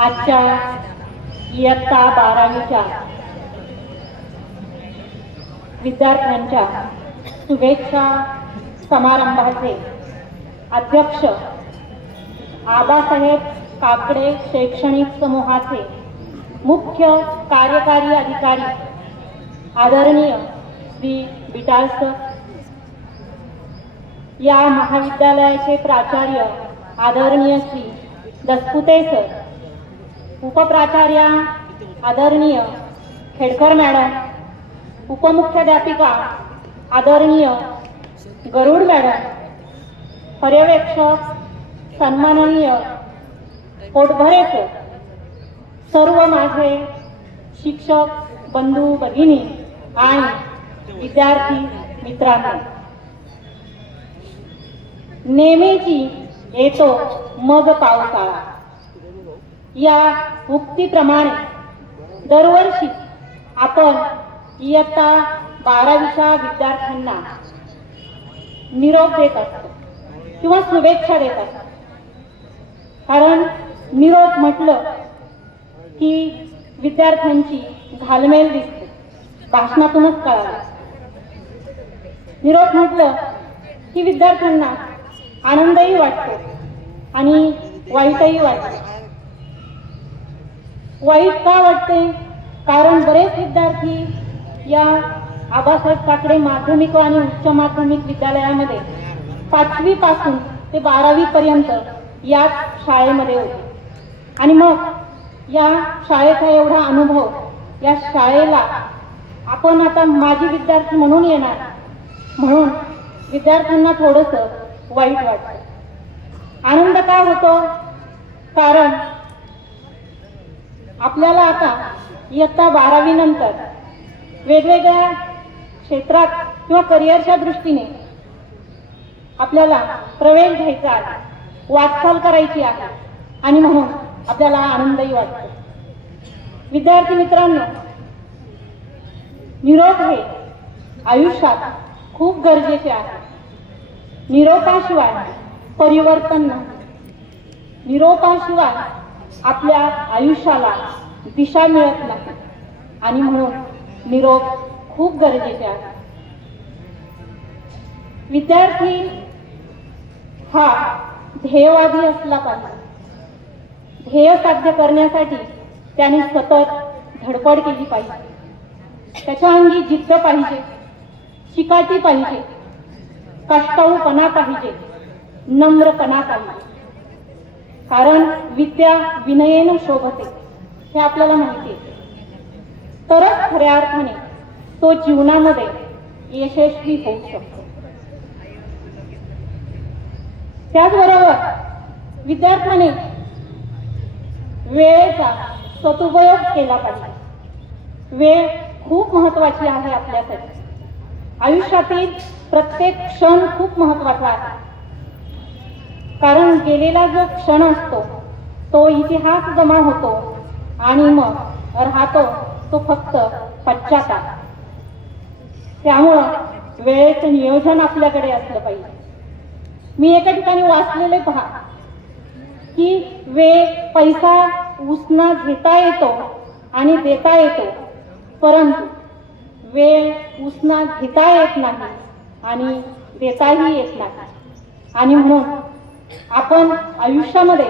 आजच्या इयत्ता 12वीच्या विद्यार्थ्यांच्या शुभेच्छा समारंभाचे अध्यक्ष आबासाहेब काकडे शैक्षणिक समूहाचे मुख्य कार्यकारी अधिकारी आदरणीय श्री बिटाल सर, या महाविद्यालयाचे प्राचार्य आदरणीय श्री दसपुते सर, उपप्राचार्या आदरणीय खेडकर मॅडम, उपमुख्याध्यापिका आदरणीय गरुड मॅडम, पर्यवेक्षक सन्माननीय पोटभरे सर, सर्व माझे शिक्षक बंधू भगिनी आणि विद्यार्थी मित्रांनो, नेहमीची येतो मग पावसाळा या उक्तीप्रमाणे दरवर्षी आपण इयत्ता 12वीच्या विद्यार्थ्यांना निरोप देत असतो किंवा शुभेच्छा देत असतो. कारण निरोप म्हटलं की विद्यार्थ्यांची घालमेल दिसते, भाषणातूनच कळालं. निरोप म्हटलं की विद्यार्थ्यांना आनंदही वाटतो आणि वाईटही वाटते. वाईट का वाटते? कारण बरेच विद्यार्थी या आबासाहेब काकडे माध्यमिक आणि उच्च माध्यमिक विद्यालयामध्ये 5वी पासून ते 12वी पर्यंत याच शाळेमध्ये होते आणि मग या शाळेचा एवढा अनुभव, या शाळेला आपण आता माजी विद्यार्थी म्हणून येणार, म्हणून विद्यार्थ्यांना थोडंसं वाईट वाटतं. आनंद का होतो? कारण आपल्याला आता इयत्ता 12वी नंतर वेगवेगळ्या क्षेत्रात किंवा करिअरच्या दृष्टीने आपल्याला प्रवेश घ्यायचा आहे, वाटचाल करायची आहे आणि म्हणून आपल्याला आनंदही वाटतो. विद्यार्थी मित्रांनो, निरोप हे आयुष्यात खूप गरजेचे आहे. निरोपाशिवाय परिवर्तन नाही, निरोपाशिवाय आपल्या आयुष्याला दिशा मिळत नाही आणि म्हणून निरोप खूप गरजेचे आहे. विद्यार्थी हा ध्येयवादी असला पाहिजे. ध्येय साध्य करण्यासाठी त्याने सतत धडपड केली पाहिजे. त्याच्या अंगी जिद्द पाहिजे, चिकाटी पाहिजे, कष्टाळूपणा पाहिजे, नम्रपणा पाहिजे. कारण विद्या विनयेन शोभते हे आपल्याला माहिती आहे. तरच खऱ्या अर्थाने तो जीवनामध्ये यशस्वी होऊ शकतो. त्याचबरोबर विद्यार्थ्याने वेळेचा सदुपयोग केला पाहिजे. वेळ खूप महत्वाची आहे आपल्यासाठी. आयुष्यातील प्रत्येक क्षण खूप महत्वाचा आहे. कारण गेलेला जो क्षण असतो तो इतिहास जमा होतो आणि मग राहतो तो फक्त पश्चाताप. त्यामुळं वेळेचं नियोजन आपल्याकडे असलं पाहिजे. मी एका ठिकाणी वाचलेले पहा की वेळ पैसा उसना घेता येतो आणि देता येतो, परंतु वेळ उसना घेता येत नाही आणि देताही येत नाही. आणि म्हणून आपण आयुष्यामध्ये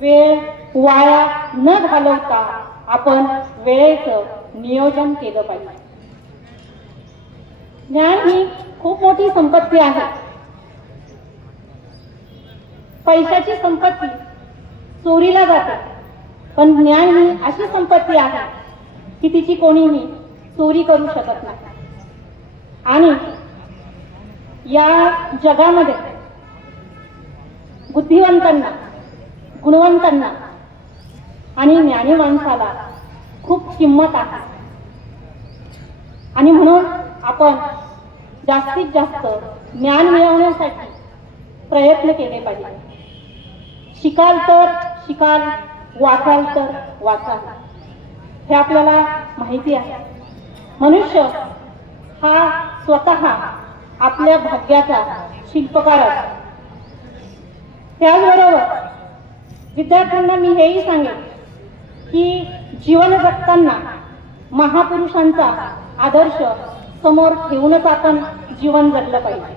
वेळ वाया न घालवता आपण वेळेचं नियोजन केलं पाहिजे. ज्ञान ही खूप मोठी संपत्ती आहे. पैशाची संपत्ती चोरीला जाते, पण ज्ञान ही अशी संपत्ती आहे की तिची कोणीही चोरी करू शकत नाही. आणि या जगामध्ये बुद्धिवंतांना, गुणवंतांना आणि ज्ञानी माणसाला खूप किंमत आहे. आणि म्हणून आपण जास्तीत जास्त ज्ञान मिळवण्यासाठी प्रयत्न केले पाहिजे. शिकाल तर शिकाल, वाचाल तर वाचाल, हे आपल्याला माहिती आहे. मनुष्य हा स्वतः आपल्या भाग्याचा शिल्पकार असतो. त्याचबरोबर विद्यार्थ्यांना मी हेही सांगेन की जीवन जगताना महापुरुषांचा आदर्श समोर ठेवूनच आपण जीवन जगलं पाहिजे.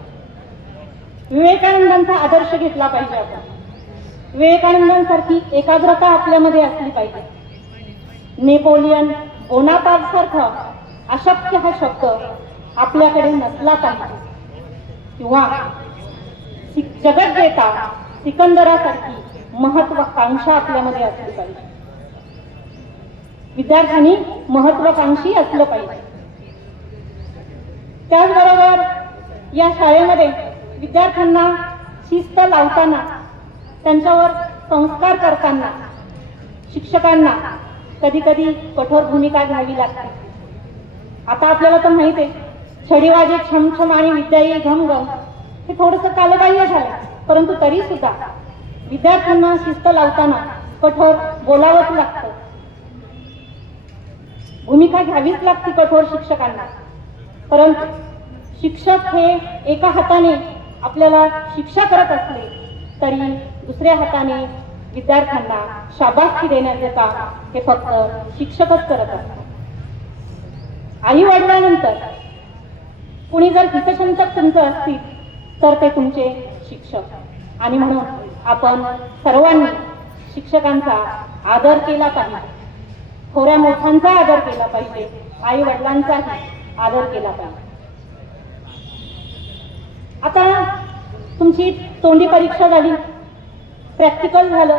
विवेकानंदांचा आदर्श घेतला पाहिजे आपण. विवेकानंदांसारखी एकाग्रता आपल्यामध्ये असली पाहिजे. नेपोलियन बोनापार्ट सारखा अशक्य हा शब्द आपल्याकडे नसला पाहिजे. किंवा जगज्जेता सिकंदरासारखी महत्वाकांक्षा आपल्यामध्ये असली पाहिजे. विद्यार्थ्यांनी महत्वाकांक्षी असलं पाहिजे. त्याचबरोबर या शाळेमध्ये विद्यार्थ्यांना शिस्त लावताना, त्यांच्यावर संस्कार करताना शिक्षकांना कधी कधी कठोर भूमिका घ्यावी लागते. आता आपल्याला तर माहिती आहे, छडीवाजे छमछम आणि विद्या येई घमघम हे थोडंसं कालबाह्य झालं, परंतु तरी सुद्धा विद्यार्थ्यांना शिस्त लावताना कठोर बोलावंच लागतं, भूमिका घ्यावीच लागते कठोर शिक्षकांना. परंतु शिक्षक हे एका हाताने आपल्याला शिक्षा करत असले तरी दुसऱ्या हाताने विद्यार्थ्यांना शाबासकी देण्याचे काम हे फक्त शिक्षकच करत असतात. आई वडिलांनंतर कुणी जर हितचिंतक तुमचं असतील तर ते तुमचे शिक्षक. आणि म्हणून आपण सर्वांनी शिक्षकांचा आदर केला पाहिजे, थोड्या मोठ्यांचा आदर केला पाहिजे, आई वडिलांचाही आदर केला पाहिजे. आता तुमची तोंडी परीक्षा झाली, प्रॅक्टिकल झालं,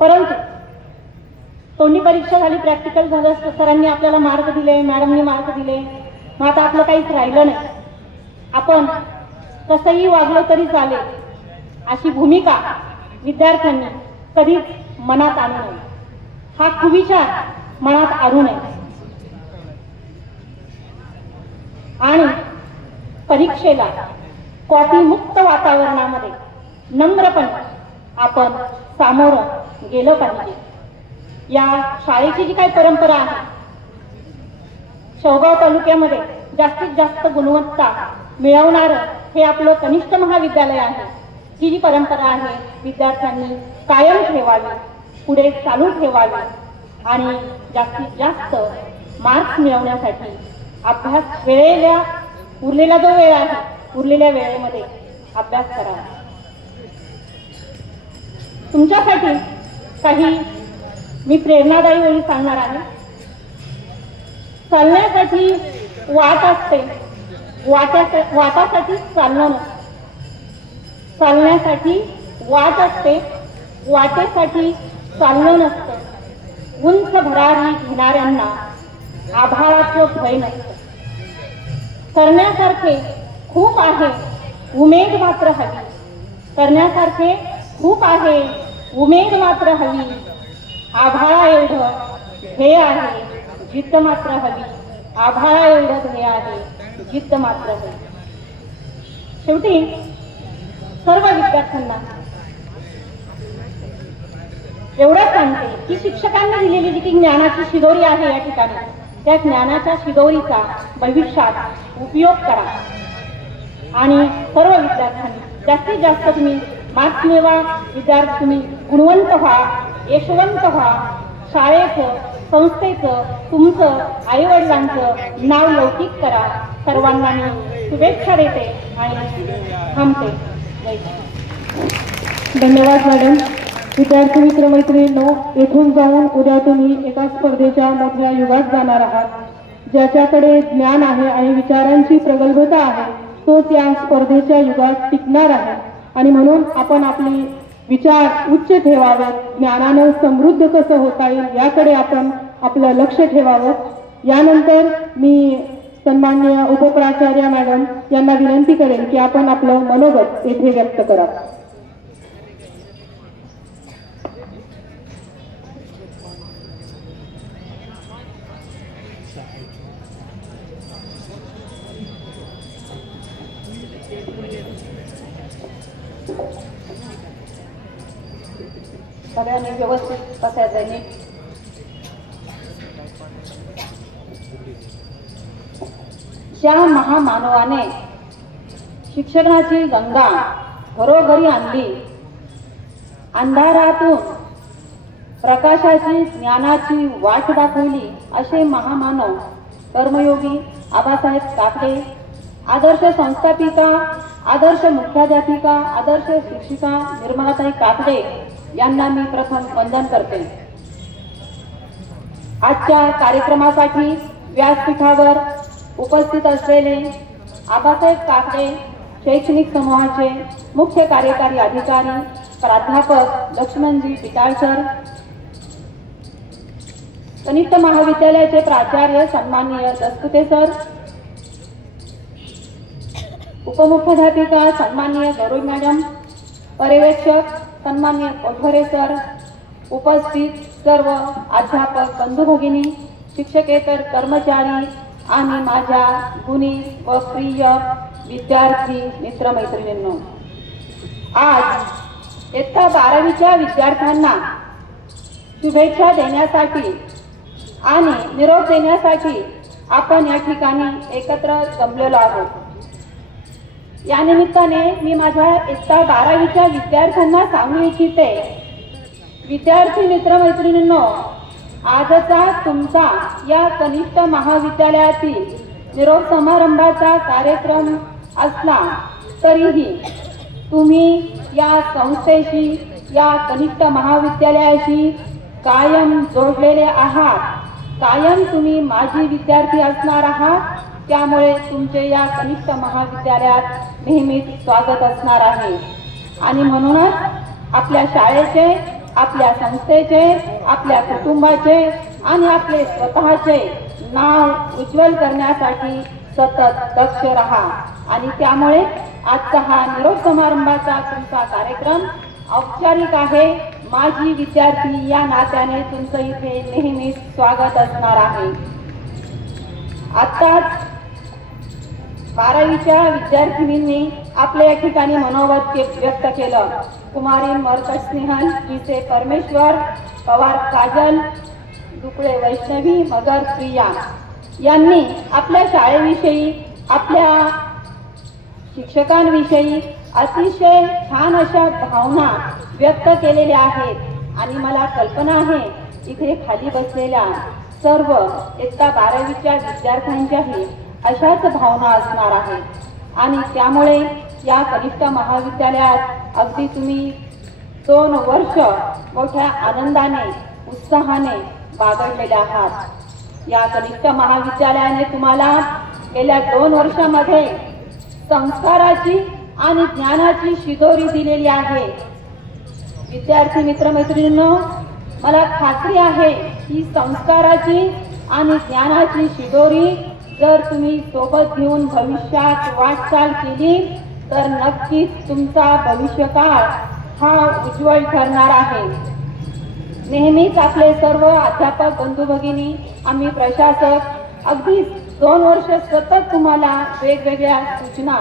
परंतु तोंडी परीक्षा झाली, प्रॅक्टिकल झालं, सरांनी आपल्याला मार्क दिले, मॅडमनी मार्क दिले, मग आता आपलं काहीच राहिलं नाही. आपण कसंही वागलं तरी चालेल अशी भूमिका विद्यार्थ्यांनी कधीच मनात आणू नये, हा कुविचार मनात आणू नये. आणि परीक्षेला कॉपीमुक्त वातावरणामध्ये नम्रपणे आपण सामोरं गेलं पाहिजे. या शाळेची जी काही परंपरा आहे, शेवगाव तालुक्यामध्ये जास्तीत जास्त गुणवत्ता मिळवणारं हे आपलं कनिष्ठ महाविद्यालय आहे. ही जी परंपरा आहे विद्यार्थ्यांनी कायम ठेवावी, पुढे चालू ठेवावी आणि जास्तीत जास्त मार्क्स मिळवण्यासाठी अभ्यास उरलेला जो वेळ आहे, उरलेल्या वेळेमध्ये अभ्यास करावा. तुमच्यासाठी काही मी प्रेरणादायी ओळी सांगणार आहे. चालण्यासाठी वाट असते, वाटासाठी चालणं नसतं. चालण्यासाठी वाट असते, वाटेसाठी चालणं नसतं. उंच भरारी घेणाऱ्यांना आभाळाचं भय नसतं. करण्यासारखे खूप आहे, उमेद मात्र हवी. करण्यासारखे खूप आहे, उमेद मात्र हवी. आभाळा एवढं ध्येय आहे, जिद्द मात्र हवी. आभाळा एवढं ध्येय आहे, जिद्द मात्र हवी. शेवटी सर्व विद्यार्थ्यांना एवढं सांगते की शिक्षकांनी दिलेली जी ज्ञानाची शिदोरी आहे या ठिकाणी, त्या ज्ञानाच्या शिदोरीचा भविष्यात उपयोग करा. आणि सर्व विद्यार्थ्यांनी जास्तीत जास्त तुम्ही मार्क्स मिळवा. विद्यार्थी तुम्ही गुणवंत व्हा, यशवंत व्हा. शाळेचं, संस्थेचं, तुमचं, आई वडिलांचं नाव लौकिक करा. सर्वांना मी शुभेच्छा देते आणि थांबते. धन्यवाद मॅडम. विद्यार्थी मित्र मैत्रिणींनो, येथून जाऊन उद्या तुम्ही एका स्पर्धेच्या मोठ्या युगात जाणार आहात. ज्याच्याकडे ज्ञान आहे आणि विचारांची प्रगल्भता आहे तोच या स्पर्धेच्या युगात टिकणार आहे. आणि म्हणून आपण आपली विचार उच्च ठेवावे, ज्ञानानं समृद्ध कसं होता येईल याकडे आपण आपलं लक्ष ठेवावं. यानंतर मी सन्माननीय उपप्राचार्य मॅडम यांना विनंती करेन की आपण आपलं मनोगत येथे व्यक्त करावं. सगळ्यांनी व्यवस्थित बसायचं. नीट ज्या महामानवाने शिक्षणाची गंगा घरोघरी आणली, अंधारातून प्रकाशाची ज्ञानाची वाट दाखवली असे महामानव कर्मयोगी आबासाहेब काकडे, आदर्श संस्थापिका, आदर्श मुख्याध्यापिका, आदर्श शिक्षिका निर्मलाताई काकडे यांना मी प्रथम वंदन करते. आजच्या कार्यक्रमासाठी व्यासपीठावर उपस्थित असलेले आबासाहेब काकडे शैक्षणिक समूहाचे मुख्य कार्यकारी अधिकारी प्राध्यापक लक्ष्मणजी पिटाळकर, कनिष्ठ महाविद्यालयाचे प्राचार्य सन्माननीय दस्तुते सर, उपमुख्याध्यापिका सन्माननीय गौरव मॅडम, पर्यवेक्षक सन्माननीय कोठवरे सर, उपस्थित सर्व अध्यापक बंधू भगिनी, शिक्षकेतर कर्मचारी आणि माझ्या गुणी व प्रिय विद्यार्थी मित्रमैत्रिणींनो, आज इयत्ता 12वीच्या विद्यार्थ्यांना शुभेच्छा देण्यासाठी आणि निरोप देण्यासाठी आपण या ठिकाणी एकत्र जमलेलो आहोत. या निमित्ताने मी माझ्या इयत्ता 12वीच्या विद्यार्थ्यांना सांगू इच्छिते, विद्यार्थी मित्रमैत्रिणींनो, आजचा तुमचा या कनिष्ठ महाविद्यालयातील निरोप समारंभाचा कार्यक्रम असला तरीही तुम्ही या संस्थेशी, या कनिष्ठ महाविद्यालयाशी कायम जोडलेले आहात. कायम तुम्ही माजी विद्यार्थी असणार आहात. त्यामुळे तुमचे या कनिष्ठ महाविद्यालयात नेहमीच स्वागत असणार आहे. आणि म्हणूनच आपल्या शाळेचे, आपल्या संस्थेचे, आपल्या कुटुंबाचे आणि आपले स्वतःचे नाव उज्ज्वल करण्यासाठी सतत दक्ष राहा. आणि त्यामुळे आजचा हा निरोप समारंभाचा तुमचा कार्यक्रम औपचारिक आहे. माजी विद्यार्थी या नात्याने तुमचं इथे नेहमी स्वागत असणार आहे. आत्ताच 12वीच्या विद्यार्थिनींनी आपल्या या ठिकाणी मनोगत व्यक्त केलं. कुमारी मरकट स्नेहल, विसे परमेश्वर, पवार काजल, दुकळे वैष्णवी, मगर प्रिया यांनी आपल्या शाळेविषयी, आपल्या शिक्षकांविषयी अतिशय छान अशा भावना व्यक्त केलेल्या आहेत. आणि मला कल्पना आहे इथे खाली बसलेल्या सर्व इयत्ता 12वीच्या विद्यार्थ्यांच्याही अशाच भावना असणार आहेत. आणि त्यामुळे या कनिष्ठ महाविद्यालयात अगदी तुम्ही 2 वर्ष मोठ्या आनंदाने, उत्साहाने बागडलेले आहात. या कनिष्ठ महाविद्यालयाने तुम्हाला गेल्या 2 वर्षामध्ये संस्काराची आणि ज्ञानाची शिदोरी दिलेली आहे. विद्यार्थी मित्रमैत्रिणींनो, मला खात्री आहे की संस्काराची आणि ज्ञानाची शिदोरी जर तुम्ही सोबत घेऊन भविष्यात वाटचाल केली तर नक्कीच तुमचा भविष्यकाळ हा उज्ज्वल ठरणार आहे. नेहमीच आपले सर्व अध्यापक बंधू भगिनी, आम्ही प्रशासक अगदी 2 वर्ष सतत तुम्हाला वेगवेगळ्या सूचना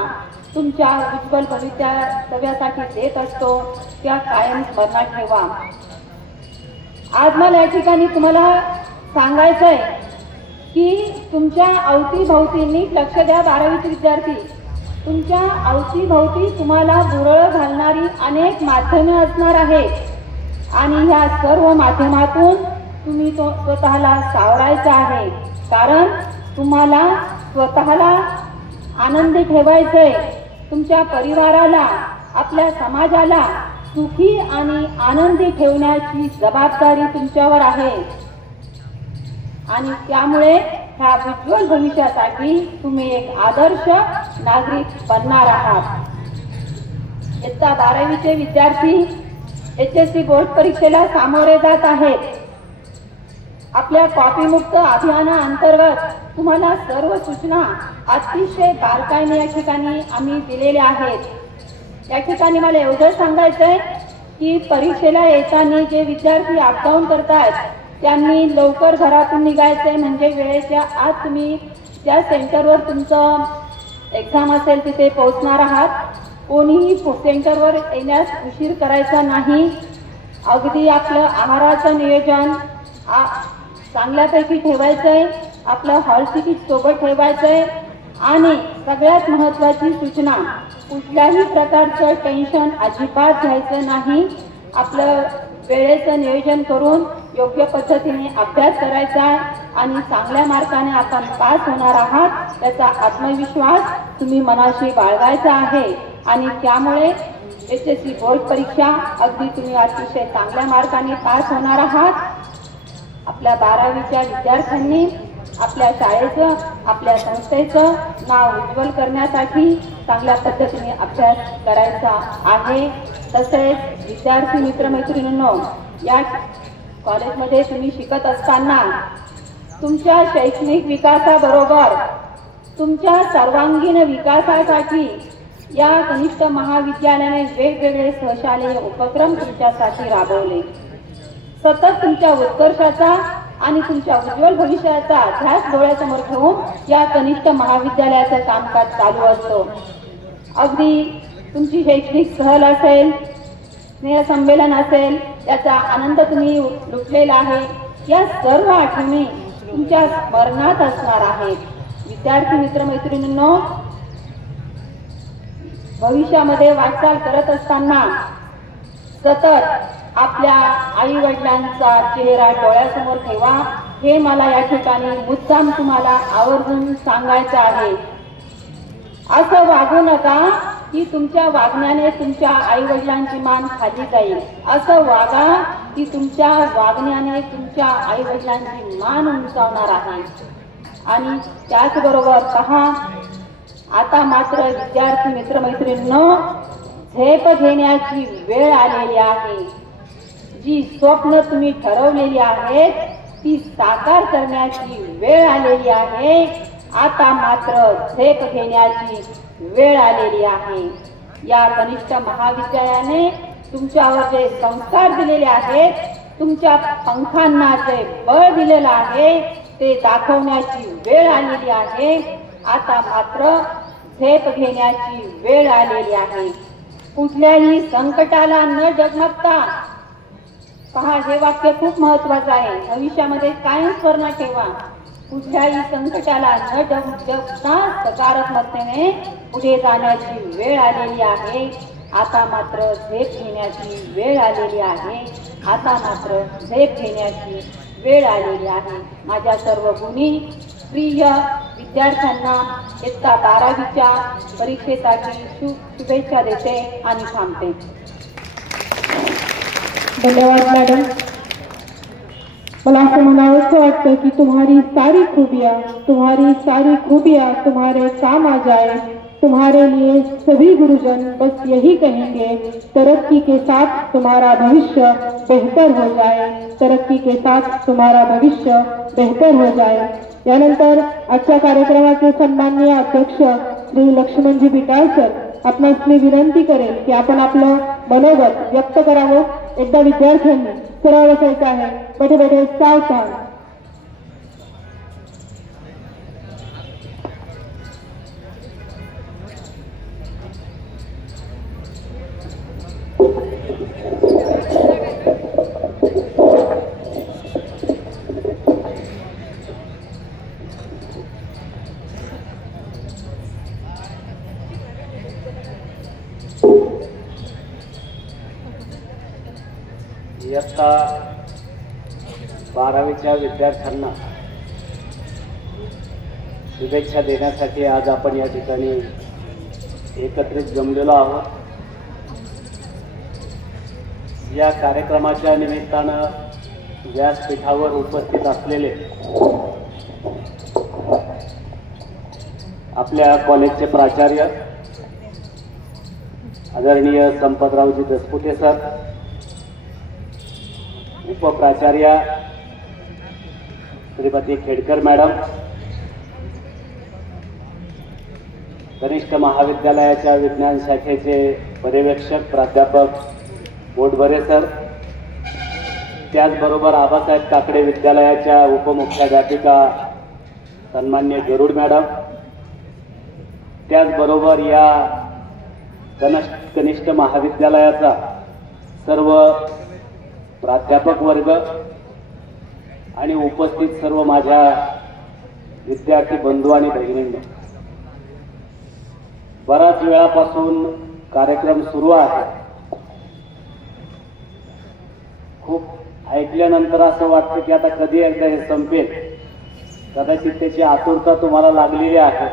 तुमच्या उज्ज्वल भवितव्यासाठी देत असतो. त्या कायम स्मरणात ठेवा. आज मला या ठिकाणी तुम्हाला सांगायचं आहे की तुमच्या अवतीभवती नीट लक्ष द्या. 12वीचे विद्यार्थी, तुमच्या अवतीभवती तुम्हाला भुरळ घालणारी अनेक माध्यमे असणार आहेत आणि ह्या सर्व माध्यमातून तुम्ही स्वतःला सावरायचं आहे. कारण तुम्हाला स्वतःला आनंदी ठेवायचंय. तुमच्या परिवाराला, आपल्या समाजाला सुखी आणि आनंदी ठेवण्याची जबाबदारी तुमच्यावर आहे. आणि त्यामुळे ह्या उज्ज्वल भविष्यासाठी तुम्ही एक आदर्श नागरिक बनणार आहात. इयत्ता 12वीचे विद्यार्थी HSC बोर्ड परीक्षेला सामोरे जात आहेत. आपल्या कॉपीमुक्त अभियानाअंतर्गत तुम्हाला सर्व सूचना अतिशय बारकाईने या ठिकाणी आम्ही दिलेल्या आहेत. या ठिकाणी मला एवढं सांगायचंय की परीक्षेला येताना जे विद्यार्थी अपडाऊन करतात त्यांनी लवकर घरातून निघायचंय. म्हणजे वेळेच्या आत तुम्ही त्या सेंटरवर तुमचं एक्झाम असेल तिथे पोहोचणार आहात. कोणीही सेंटरवर येण्यास उशीर करायचा नाही. अगदी आपलं आहाराचं नियोजन चांगल्यापैकी ठेवायचंय. आपलं हॉल तिकीट सोबत ठेवायचंय. आणि सगळ्यात महत्त्वाची सूचना, कुठल्याही प्रकारचं टेन्शन अजिबात घ्यायचं नाही. आपलं वेळेचं नियोजन करून योग्य पद्धतीने अभ्यास करायचा आहे आणि चांगल्या मार्काने आपण पास होणार आहात त्याचा आत्मविश्वास तुम्ही मनाशी बाळगायचा आहे आणि त्यामुळे HSC बोर्ड परीक्षा अगदी तुम्ही अतिशय चांगल्या मार्काने पास होणार आहात. आपल्या 12वीच्या विद्यार्थ्यांनी आपल्या शाळेचं आपल्या संस्थेचं नाव उज्ज्वल करण्यासाठी चांगल्या पद्धतीने अभ्यास करायचा आहे. तसेच विद्यार्थी मित्रमैत्रिणींनो, या कॉलेजमध्ये तुम्ही शिकत असताना तुमच्या शैक्षणिक विकासाबरोबर तुमच्या सर्वांगीण विकासासाठी या कनिष्ठ महाविद्यालयाने वेगवेगळे सहशालेय उपक्रम तुमच्यासाठी राबवले. सतत तुमच्या उत्कर्षाचा आणि तुमच्या उज्ज्वल भविष्याचा ध्यास डोळ्यासमोर ठेवून या कनिष्ठ महाविद्यालयाचं कामकाज चालू असतो. अगदी तुमची शैक्षणिक सहल असेल, स्नेहसंमेलन असेल, त्याचा आनंद तुम्ही लुटलेला आहे. या सर्व आठवणी तुमच्या स्मरणात असणार आहेत. विद्यार्थी मित्रमैत्रिणींनो, भविष्यामध्ये वाटचाल करत असताना सतत आपल्या आई वडिलांचा चेहरा डोळ्यासमोर ठेवा. हे मला या ठिकाणी मुद्दाम तुम्हाला आवर्जून सांगायचं आहे. असं वागू नका की तुमच्या वागण्याने तुमच्या आई वडिलांची मान खाली जाईल. असं वागा की तुमच्या वागण्याने तुमच्या आई वडिलांची मान उंचावणार आहे. आणि त्याचबरोबर पहा, आता मात्र विद्यार्थी मित्रमैत्रिणींनो, झेप घेण्याची वेळ आलेली आहे. जी स्वप्न तुम्ही ठरवलेली आहेत ती साकार करण्याची वेळ आलेली आहे. आता मात्र झेप घेण्याची वेळ आलेली आहे. या कनिष्ठ महाविद्यालयाने तुमच्यावर जे संस्कार दिलेले आहेत, तुमच्या पंखांना जे बळ दिलेलं आहे ते दाखवण्याची वेळ आलेली आहे. आता मात्र झेप घेण्याची वेळ आलेली आहे. कुठल्याही संकटाला न डगमगता, पहा हे वाक्य खूप महत्वाचं आहे, भविष्यामध्ये कायम स्मरणात ठेवा. कुठल्याही संकटाला न डगमगता सकारात्मकतेने पुढे जाण्याची वेळ आलेली आहे. आता मात्र झेप घेण्याची वेळ आलेली आहे. आता मात्र झेप घेण्याची वेळ आलेली आहे. माझ्या सर्व गुणी प्रिय विद्यार्थ्यांना इयत्ता 12वीच्या परीक्षेसाठी शुभेच्छा देते आणि थांबते. धन्यवाद मॅडम. मला असं म्हणावंसं वाटतं की तुम्हारी सारी खूबियाँ तुम्हारे काम आ जाए. तुम्हारे लिए सभी गुरुजन बस यही कहेंगे, तरक्की के साथ तुम्हारा भविष्य बेहतर हो जाए. तरक्की के साथ तुम्हारा भविष्य बेहतर हो जाए. यानंतर आजच्या कार्यक्रमाचे सन्माननीय अध्यक्ष श्री लक्ष्मणजी बिटाळ सर आपणास मी विनंती करेल की आपण आपलं मनोगत व्यक्त करावं. एकदा विद्यार्थ्यांनी सरळ बसायचं आहे. बैठे बैठे सावधान. इयत्ता 12वीच्या विद्यार्थ्यांना शुभेच्छा देण्यासाठी आज आपण या ठिकाणी एकत्रित जमलेलो आहोत. या कार्यक्रमाच्या निमित्तानं व्यासपीठावर उपस्थित असलेले आपल्या कॉलेजचे प्राचार्य आदरणीय संपतरावजी दसपुते सर, उपप्राचार्य श्रीमती खेडकर मॅडम, कनिष्ठ महाविद्यालयाच्या विज्ञान शाखेचे पर्यवेक्षक प्राध्यापक बोटभरे सर, त्याचबरोबर आबासाहेब काकडे विद्यालयाच्या उपमुख्याध्यापिका सन्मान्य गरुड मॅडम, त्याचबरोबर या कनिष्ठ महाविद्यालयाचा सर्व प्राध्यापक वर्ग आणि उपस्थित सर्व माझ्या विद्यार्थी बंधू आणि भगिनींनो, बराच वेळापासून कार्यक्रम सुरू आहे. ऐकल्यानंतर असं वाटतं की आता कधी एकदा हे संपेल. कदाचित त्याची आतुरता तुम्हाला लागलेली आहे,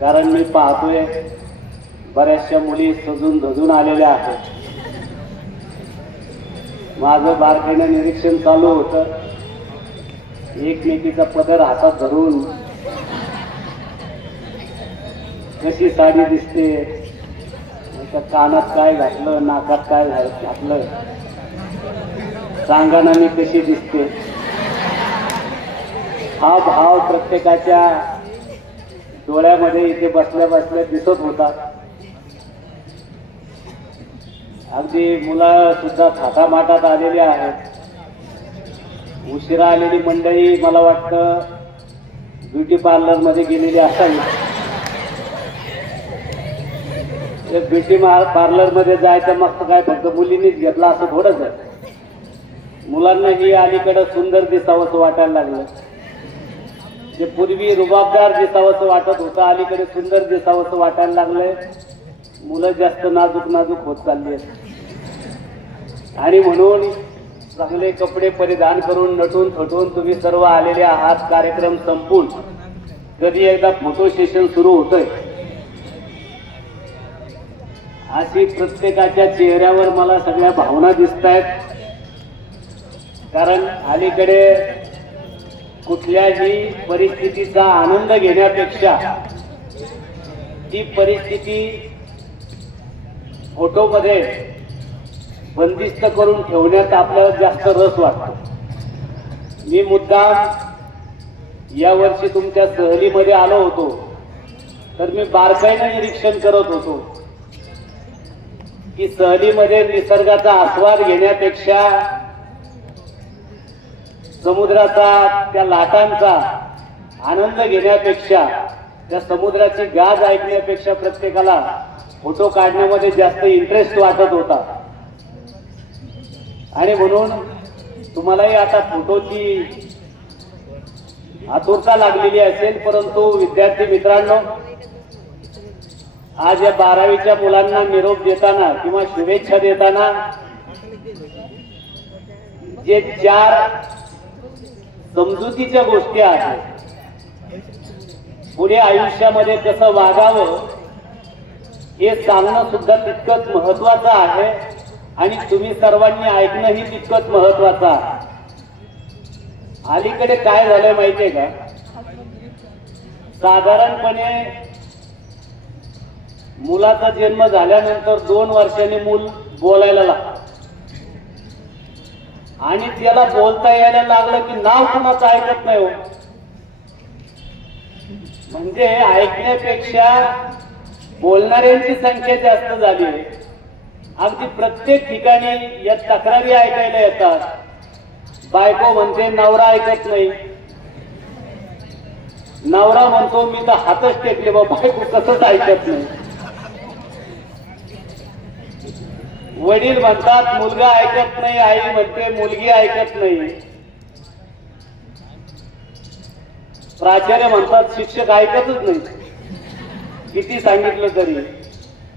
कारण मी पाहतोय बऱ्याचशा मुली सजून धजून आलेल्या आहेत. माझं बारकाईनं निरीक्षण चालू होतं. एकमेकीचा पदर हातात धरून कशी साडी दिसते, त्या कानात काय घातलं, नाकात काय घातलं, सांगा ना मी कशी दिसते. हा भाव प्रत्येकाच्या डोळ्यामध्ये इथे बसल्या बसल्या दिसत होता. अगदी मुलं सुद्धा थाटामाटात आलेली आहेत. उशिरा आलेली मंडळी मला वाटतं ब्युटी पार्लर मध्ये गेलेली असावी. ब्युटी पार्लर मध्ये जायचं मग काय फक्त मुलींनीच घेतला असं थोडंच आहे. मुलांनाही अलीकडं सुंदर दिसावंसं वाटायला लागलं. जे पूर्वी रुबाबदार दिसावंसं वाटत होतं, अलीकडे सुंदर दिसावंसं वाटायला लागलंय. मुलं जास्त नाजूक नाजूक होत चालली आहेत. आणि म्हणून चांगले कपडे परिधान करून नटून थटून तुम्ही सर्व आलेले आहात. कार्यक्रम संपून कधी एकदा फोटो सेशन सुरू होतंय. अशी प्रत्येकाच्या चेहऱ्यावर मला सगळ्या भावना दिसत आहेत. कारण अलीकडे कुठल्याही परिस्थितीचा आनंद घेण्यापेक्षा ती परिस्थिती फोटोमध्ये बंदिस्त करून ठेवण्यात आपल्याला जास्त रस वाटतो. मी मुद्दाम यावर्षी तुमच्या सहलीमध्ये आलो होतो, तर मी बारकाईनं निरीक्षण करत होतो की सहलीमध्ये निसर्गाचा आस्वाद घेण्यापेक्षा, समुद्राचा त्या लाटांचा आनंद घेण्यापेक्षा, त्या समुद्राची गाज ऐकण्यापेक्षा प्रत्येकाला फोटो काढण्यामध्ये जास्त इंटरेस्ट वाटत होता. आणि म्हणून तुम्हालाही आता फोटोची आतुरता लागलेली असेल. परंतु विद्यार्थी मित्रांनो, आज या 12वीच्या मुलांना निरोप देताना किंवा शुभेच्छा देताना जे 4 समजुतीच्या गोष्टी आहेत, पुढे आयुष्यामध्ये कसं वागावं हे सांगणं सुद्धा तितकंच महत्वाचं आहे. आणि तुम्ही सर्वांनी ऐकणंही तितकंच महत्वाचं आहे. अलीकडे काय झालंय माहितीये का, साधारणपणे मुलाचा जन्म झाल्यानंतर 2 वर्षांनी मूल बोलायला लागतं. आणि त्याला बोलता यायला लागलं की नाव कुणाचं ऐकत नाही हो. म्हणजे ऐकण्यापेक्षा बोलणाऱ्यांची संख्या जास्त झाली आहे. अगदी प्रत्येक ठिकाणी या तक्रारी ऐकायला येतात. बायको म्हणते नवरा ऐकत नाही, नवरा म्हणतो मी तर हातच टेकले बा, बायको कसंच ऐकत नाही. वडील म्हणतात मुलगा ऐकत नाही, आई म्हणते मुलगी ऐकत नाही. प्राचार्य म्हणतात शिक्षक ऐकतच नाही किती सांगितलं तरी.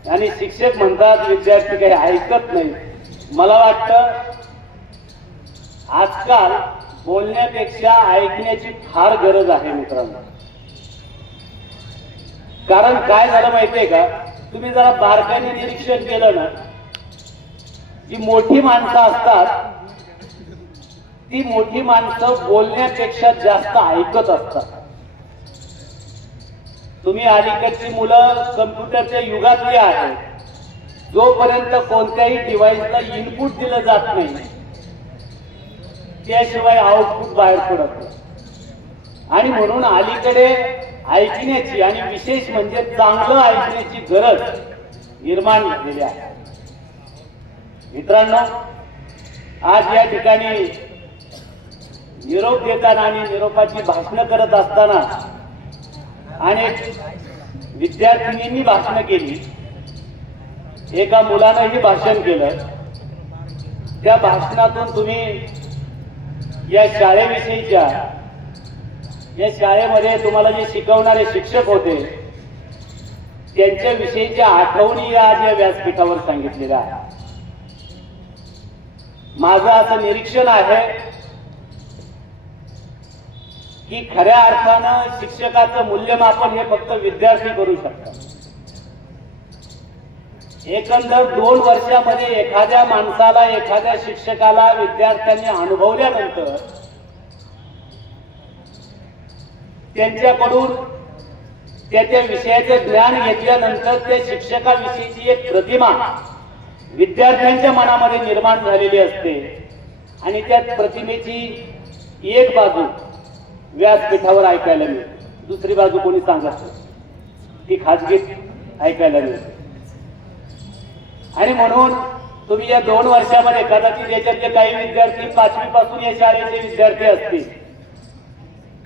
आणि शिक्षक म्हणतात विद्यार्थी काही ऐकत नाही. मला वाटतं आजकाल बोलण्यापेक्षा ऐकण्याची फार गरज आहे मित्रांनो. कारण काय झालं माहितीये का, तुम्ही जरा बारकाईने निरीक्षण केलं ना, जी मोठी माणसं असतात ती मोठी माणसं बोलण्यापेक्षा जास्त ऐकत असतात. तुम्ही अलीकडची मुलं कम्प्युटरच्या युगातली आहेत. जोपर्यंत कोणत्याही डिव्हाइसला इनपुट दिलं जात नाही त्याशिवाय आउटपुट बाहेर पडत नाही. आणि म्हणून अलीकडे ऐकण्याची आणि विशेष म्हणजे चांगलं ऐकण्याची गरज निर्माण झालेली आहे. मित्रांनो, आज या ठिकाणी निरोप देताना आणि निरोपाची भाषणं करत असताना अनेक विद्यार्थिनींनी भाषणं केली. एका मुलानंही भाषण केलं. त्या भाषणातून तुम्ही या शाळेविषयीच्या, या शाळेमध्ये तुम्हाला जे शिकवणारे शिक्षक होते त्यांच्याविषयीच्या आठवणी आज या व्यासपीठावर सांगितलेल्या आहेत. माझं असं निरीक्षण आहे की खऱ्या अर्थानं शिक्षकाचं मूल्यमापन हे फक्त विद्यार्थी करू शकतात. एकंदर 2 वर्षामध्ये एखाद्या माणसाला, एखाद्या शिक्षकाला विद्यार्थ्यांनी अनुभवल्यानंतर त्यांच्याकडून त्या विषयाचं ज्ञान घेतल्यानंतर त्या शिक्षकाविषयीची एक प्रतिमा विद्यार्थ्यांच्या मनामध्ये निर्माण झालेली असते आणि त्या प्रतिमेची एक बाजू व्यासपीठावर ऐकायला मिळते, दुसरी बाजू कोणी सांगत नाही, ती खाजगीत ऐकायला मिळते. आणि म्हणून तुम्ही या 2 वर्षामध्ये कदाचित याच्यातले काही विद्यार्थी 5वी पासून या शाळेचे विद्यार्थी असतील,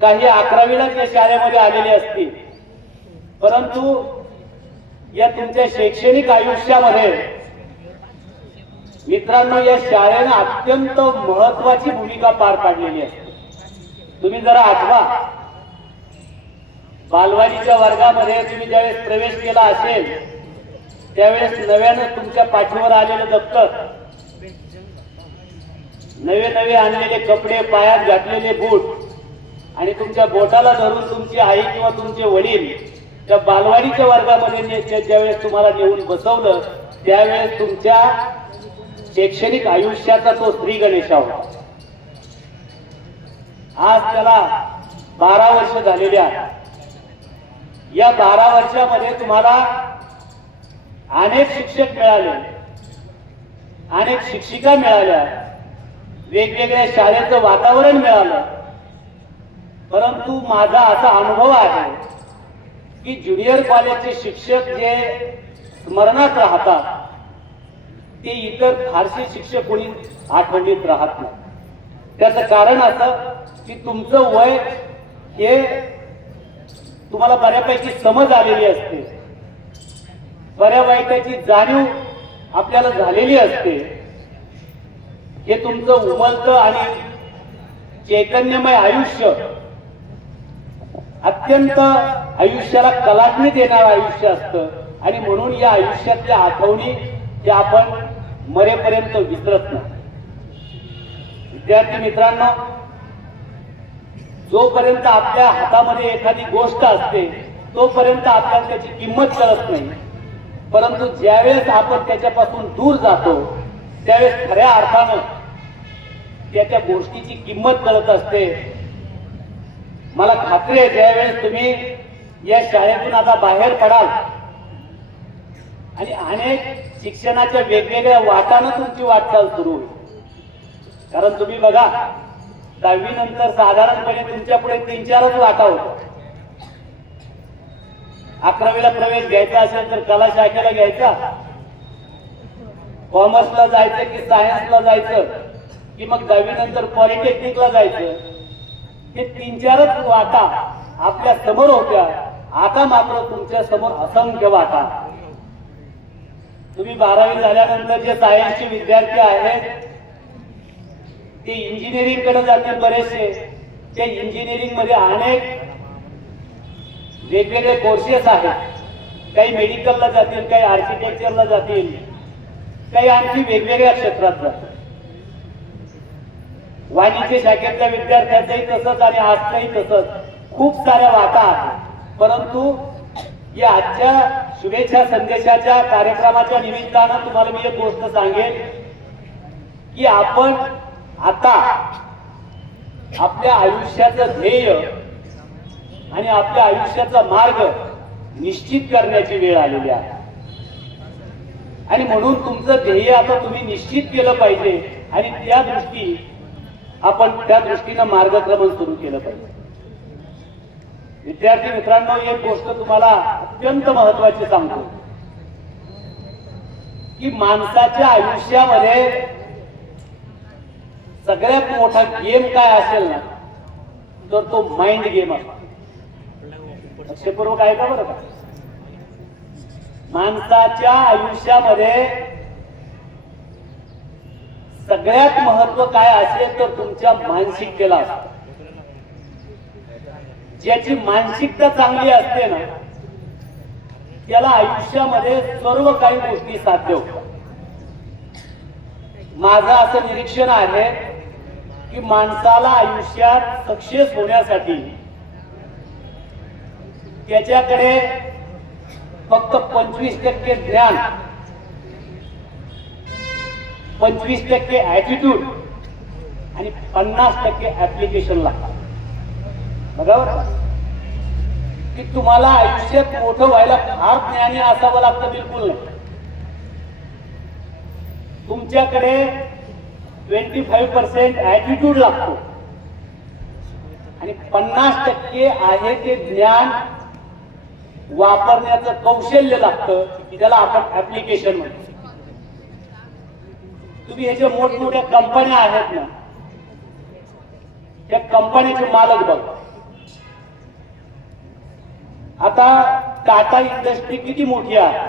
काही 11वीलाच या शाळेमध्ये आलेले असतील, परंतु या तुमच्या शैक्षणिक आयुष्यामध्ये मित्रांनो या शाळेनं अत्यंत महत्वाची भूमिका पार पाडलेली असते. तुम्ही जरा आठवा, बालवाडीच्या वर्गामध्ये तुम्ही ज्यावेळेस प्रवेश केला असेल त्यावेळेस नव्यानं तुमच्या पाठीवर आलेलं दप्तर, नवे आणलेले कपडे, पायात घातलेले बूट आणि तुमच्या बोटाला धरून तुमची आई किंवा तुमचे वडील त्या बालवाडीच्या वर्गामध्ये ज्यावेळेस तुम्हाला नेऊन बसवलं त्यावेळेस तुमच्या शैक्षणिक आयुष्याचा तो श्री गणेशा होता. आज त्याला 12 वर्ष झालेली आहेत. या 12 वर्षामध्ये तुम्हाला अनेक शिक्षक मिळाले, अनेक शिक्षिका मिळाल्या, वेगवेगळ्या शाळेचं वातावरण मिळालं. परंतु माझा असा अनुभव आहे की ज्युनियर कॉलेजचे शिक्षक जे स्मरणात राहतात ते इतर फारसे शिक्षक कोणी आठवणीत राहत नाही. त्याचं कारण असं की तुमचं वय हे तुम्हाला बऱ्यापैकी समज आलेली असते, बऱ्या वाईटाची जाणीव आपल्याला झालेली असते. हे तुमचं उमलतं आणि चैतन्यमय आयुष्य, अत्यंत आयुष्याला कलाटणी देणारं आयुष्य असतं आणि म्हणून या आयुष्यातल्या आठवणी ज्या आपण मरेपर्यंत विसरत नाही. विद्यार्थी मित्रांनो, जोपर्यंत आपल्या हातामध्ये एखादी गोष्ट असते तोपर्यंत आपल्याला त्याची किंमत कळत नाही, परंतु ज्यावेळेस आपण त्याच्यापासून दूर जातो त्यावेळेस खऱ्या अर्थानं त्याच्या गोष्टीची किंमत कळत असते. मला खात्री आहे ज्यावेळेस तुम्ही या शाळेतून आता बाहेर पडाल आणि अनेक शिक्षणाच्या वेगवेगळ्या वाटानं तुमची वाटचाल सुरू होईल. कारण तुम्ही बघा 10वी नंतर साधारणपणे तुमच्या पुढे 3-4च वाटा होत्या. 11वीला प्रवेश घ्यायचा असेल तर कला शाखेला घ्यायचा, कॉमर्सला जायचं की सायन्सला जायचं की मग 10वी नंतर पॉलिटेक्निकला जायचं. हे 3-4च वाटा आपल्या समोर होत्या. आता मात्र तुमच्या समोर असंख्य वाटा. तुम्ही 12वी झाल्यानंतर जे सायन्सचे विद्यार्थी आहेत ते इंजिनिअरिंग कडे जातील बरेचसे. ते इंजिनिअरिंग मध्ये अनेक वेगवेगळे कोर्सेस आहेत. काही मेडिकलला जातील, काही आर्किटेक्चरला जातील, काही आणखी वेगवेगळ्या क्षेत्रात जातील. वाणिज्य शाखेतल्या विद्यार्थ्यांचंही तसंच आणि आजचंही तसंच खूप साऱ्या वाटा आहेत. परंतु या आजच्या शुभेच्छा संदेशाच्या कार्यक्रमाच्या निमित्तानं तुम्हाला मी एक गोष्ट सांगेन की आपण आता आपल्या आयुष्याचं ध्येय आणि आपल्या आयुष्याचा मार्ग निश्चित करण्याची वेळ आलेली आहे. आणि म्हणून तुमचं ध्येय आता तुम्ही निश्चित केलं पाहिजे आणि त्या दृष्टीनं मार्गक्रमण सुरू केलं पाहिजे. विद्यार्थी मित्रांनो, एक गोष्ट तुम्हाला अत्यंत महत्वाची सांगतो की माणसाच्या आयुष्यामध्ये सगळ्यात मोठा गेम काय असेल ना तर तो माइंड गेम असतो. लक्षपूर्वक ऐका बरं का. माणसाच्या आयुष्यामध्ये सगळ्यात महत्व काय असेल तर तुमच्या मानसिकतेला असतं. ज्याची मानसिकता चांगली असते ना त्याला आयुष्यामध्ये सर्व काही गोष्टी साध्य होतात. माझं असं निरीक्षण आहे की माणसाला आयुष्यात सक्सेस होण्यासाठी त्याच्याकडे फक्त 25% ज्ञान, 25% ऍटिट्यूड आणि 50% ऍप्लिकेशन लागतात. बरोबर की तुम्हाला आयुष्यात मोठं व्हायला फार ज्ञानी असावं लागतं? बिलकुल नाही. तुमच्याकडे 25% ऍटिट्यूड लागतो आणि 50% आहे ते ज्ञान वापरण्याचं कौशल्य लागतं, ज्याला आपण ऍप्लिकेशन म्हणतो. तुम्ही हे जे मोठमोठ्या कंपन्या आहेत ना, त्या कंपन्याचे मालक बघा. आता टाटा इंडस्ट्री किती मोठी आहे.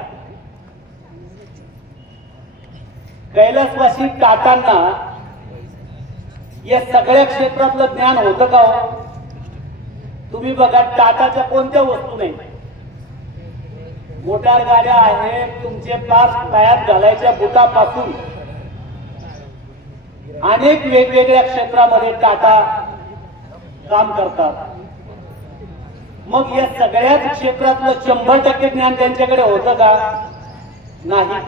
कैलासवासी टाटांना या सगळ्या क्षेत्रातलं ज्ञान होतं का हो? तुम्ही बघा, टाटाच्या कोणत्या वस्तू नाही. मोटार गाड्या आहेत, तुमचे पास पायात घालायच्या बुटापासून अनेक वेगवेगळ्या क्षेत्रामध्ये टाटा काम करतात. मग या सगळ्याच क्षेत्रातलं 100% ज्ञान त्यांच्याकडे होतं का? नाही.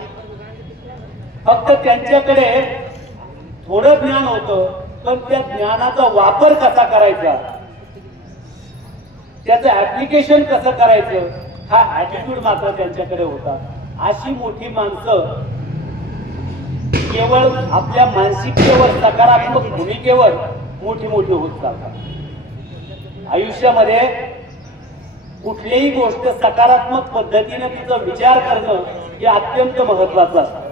फक्त त्यांच्याकडे थोडं ज्ञान होतं, पण त्या ज्ञानाचा वापर कसा करायचा, त्याचं ऍप्लिकेशन कसं करायचं, हा ऍटिट्यूड मात्र त्यांच्याकडे होता. अशी मोठी माणसं केवळ आपल्या मानसिकतेवर, सकारात्मक भूमिकेवर मोठी मोठी होत जातात. आयुष्यामध्ये कुठलीही गोष्ट सकारात्मक पद्धतीने तिचा विचार करणं हे अत्यंत महत्वाचं असतं.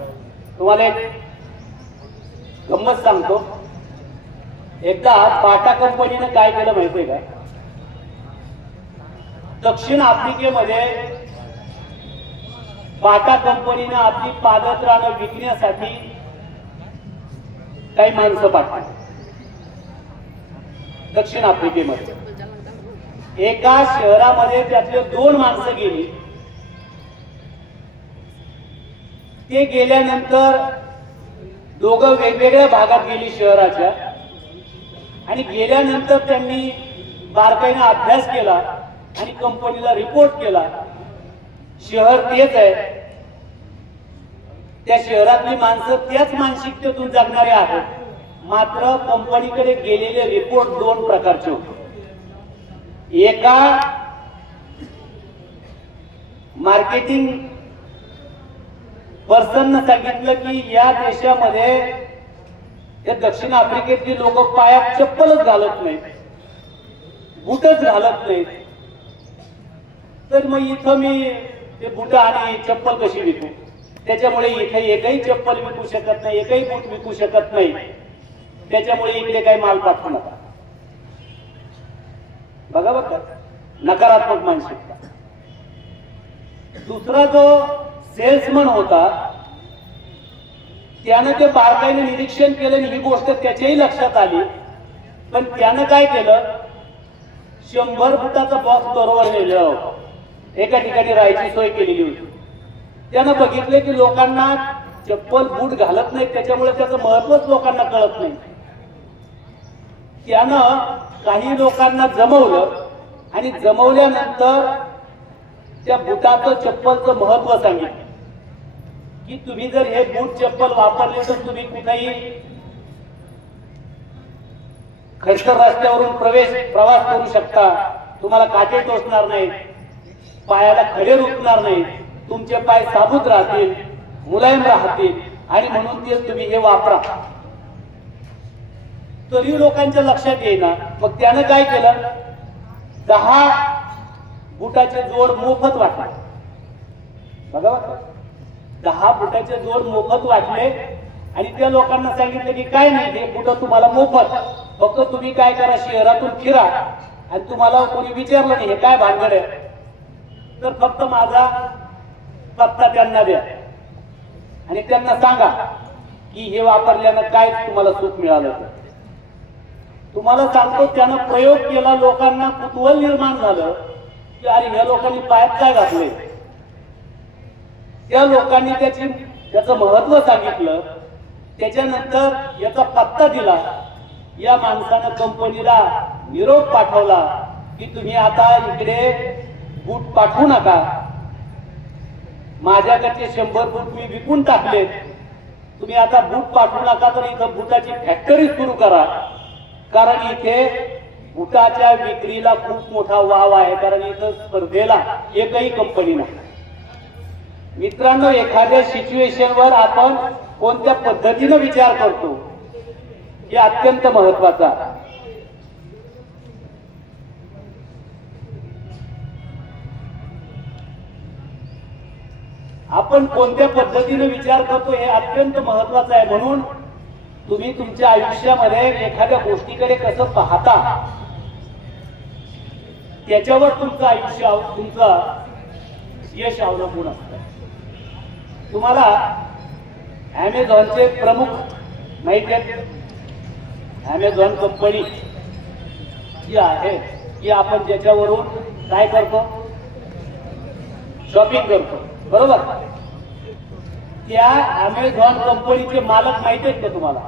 तुम्हाला एक गंमत सांगतो. एकदा टाटा कंपनीने काय केलं माहितीये का? दक्षिण आफ्रिकेमध्ये टाटा कंपनीने आपली पादत्राणं विकण्यासाठी काही माणसं पाठवली. दक्षिण आफ्रिकेमध्ये एका शहरामध्ये त्यातले 2 माणसं गेली. ते गेल्यानंतर दोघं वेगवेगळ्या भागात गेली शहराच्या, आणि गेल्यानंतर त्यांनी बारकाईने अभ्यास केला आणि कंपनीला रिपोर्ट केला. शहर तेच आहे, त्या शहरातली माणसं त्याच मानसिकतेतून जगणारे आहेत. मात्र कंपनीकडे गेलेले रिपोर्ट 2 प्रकारचे होते. एका मार्केटिंग पर्सननं सांगितलं की या देशामध्ये या दक्षिण आफ्रिकेतली लोक पायात चप्पलच घालत नाहीत, बूटच घालत नाहीत. तर मग इथं मी ते बूट आणि चप्पल कशी विकू? त्याच्यामुळे इथे एकही चप्पल विकू शकत नाही, एकही बूट विकू शकत नाही. त्याच्यामुळे इकडे काही माल पाठवू नका. बघा बघा, नकारात्मक मानसिकता. दुसरा जो सेल्समन होता, त्यानं ते बारकाईने निरीक्षण केलं आणि ही गोष्ट त्याच्याही लक्षात आली. पण त्यानं काय केलं, 100 फुटाचा बॉक्स बरोबर नेलेला होता. एका ठिकाणी राहायची सोय केलेली होती. त्यानं बघितले की लोकांना चप्पल बूट घालत नाहीत, त्याच्यामुळे त्याचं महत्वच लोकांना कळत नाही. त्यानं काही लोकांना जमवलं आणि जमवल्यानंतर त्या बुटाचं, चप्पलचं महत्व सांगितलं की तुम्ही जर हे बूट चप्पल वापरले तर तुम्ही कुठेही खडतर रस्त्यावरून प्रवास करू शकता. तुम्हाला काटे टोचणार नाहीत, पायाला खडे रुतणार नाहीत, तुमचे पाय साबूत राहतील, मुलायम राहतील, आणि म्हणून ते तुम्ही हे वापरा. तरी लोकांच्या लक्षात येईना. मग त्यानं काय केलं, 10 बुटाचे जोड मोफत वाटले. बघा, 10 बुटाचे जोड मोफत वाटले आणि त्या लोकांना सांगितलं की काय नाही, हे बुट तुम्हाला मोफत, फक्त तुम्ही काय करा, शहरातून फिरा आणि तुम्हाला कोणी विचारलं नाही हे काय भानगड आहे, तर फक्त माझा पत्ता त्यांना द्या आणि त्यांना सांगा की हे वापरल्यानं काय तुम्हाला सुख मिळालं. तुम्हाला सांगतो, त्यानं प्रयोग केला, लोकांना कुतूहल निर्माण झालं की अरे ह्या लोकांनी पायात काय घातले. त्या लोकांनी त्याचं महत्व सांगितलं. त्याच्यानंतर याचा पत्ता दिला. या माणसानं कंपनीला निरोप पाठवला की तुम्ही आता इकडे बूट पाठवू नका, माझ्याकडचे 100 बूट मी विकून टाकलेत, तुम्ही आता बूट पाठवू नका, तर इथं बुटाची फॅक्टरी सुरू करा, कारण इथे बुटाच्या विक्रीला खूप मोठा वाव आहे, कारण इथं स्पर्धेला एकही कंपनी नाही. मित्रांनो, एखाद्या सिच्युएशनवर आपण कोणत्या पद्धतीने विचार करतो हे अत्यंत महत्वाचं आहे. आपण कोणत्या पद्धतीने विचार करतो हे अत्यंत महत्वाचं आहे. म्हणून तुम्ही तुमच्या आयुष्यामध्ये एखाद्या गोष्टीकडे कसं पाहता त्याच्यावर तुमचं आयुष्य, तुमचं यश अवलंबून असतं. तुम्हाला अमेझॉनचे प्रमुख माहिती आहेत. अमेझॉन कंपनी जी आहे की आपण ज्याच्यावरून काय करतो, शॉपिंग करतो, बरोबर. त्या अमेझॉन कंपनीचे मालक माहिती आहेत का तुम्हाला?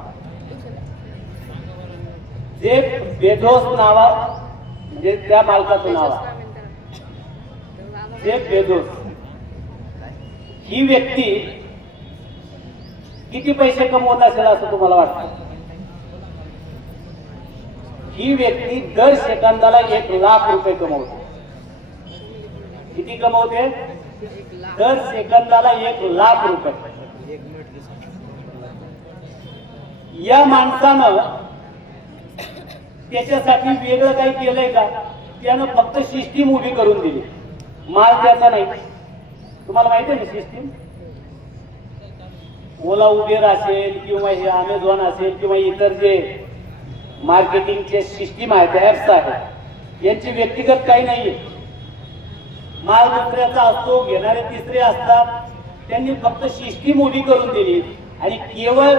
जेफ बेझोस नावा, म्हणजे त्या मालकाचं नाव आहे जेफ बेझोस. ही व्यक्ती किती पैसे कमवत असेल असं तुम्हाला वाटतं? ही व्यक्ती दर सेकंदाला 1 लाख रुपये कमवते. किती कमवते? दर सेकंदाला 1 लाख रुपये. या माणसानं त्याच्यासाठी वेगळं काही केलंय का? त्यानं फक्त सिस्टीम उभी करून दिली, माल त्याचा नाही. तुम्हाला माहिती आहे ना सिस्टीम? ओला उबेर असेल किंवा हे अमेझॉन असेल किंवा इतर जे मार्केटिंगचे सिस्टीम आहेत, ऍप्स आहेत, यांची व्यक्तिगत काही नाहीये. माल दुसऱ्याचा असतो, घेणारे तिसरे असतात. त्यांनी फक्त सिस्टीम उभी करून दिली आणि केवळ